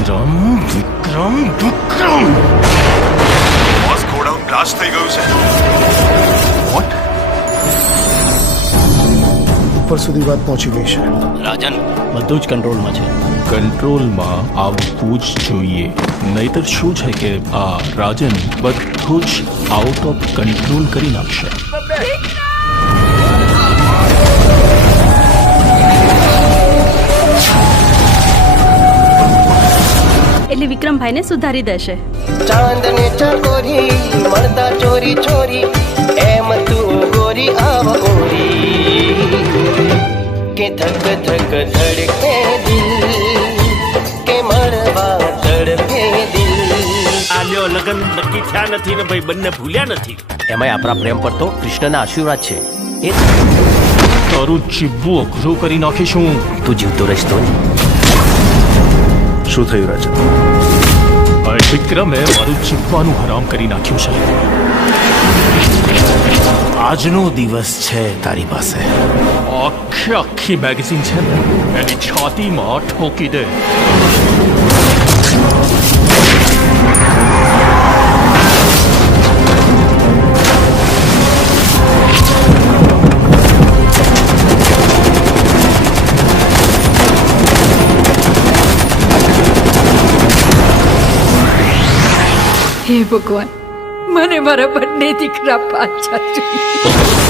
વિક્રમ વિક્રમ વિક્રમ boss godown blast થઈ ગયું છે. વોટ? ઉપર સુધી વાત પહોંચી ગઈ છે. રાજન બધું જ કંટ્રોલમાં છે. કંટ્રોલમાં આવવું જ જોઈએ, નહીતર શું છે કે આ રાજન બધું જ આઉટ ઓફ કંટ્રોલ કરી નાખશે. એટલે વિક્રમભાઈને સુધારી દેશે. ચાંદને ચકોરી મળતા ચોરી ચોરી એમ તું ગોરી આવ ઓરી કે ધક ધક ધડકે દિલ કે મળવા તડપે દિલ. આલ્યો લગન નક્કી થયા નથી ને ભાઈ બંને ભૂલ્યા નથી. એમાંય આપણા પ્રેમ પર તો કૃષ્ણના આશીર્વાદ છે. એ તારું જીવવું અઘરું કરી નાખીશું. તું જીવતો રહીશ તો શું થયું રાજન? વિક્રમે મારું જીવવાનું હરામ કરી નાખ્યું છે. આજનો દિવસ છે તારી પાસે. આખી મેગેઝીન છે ને એની છાતીમાં ઠોકી દે. હે ભગવાન, મને મારા બંને દીકરા પાછા જોઈએ.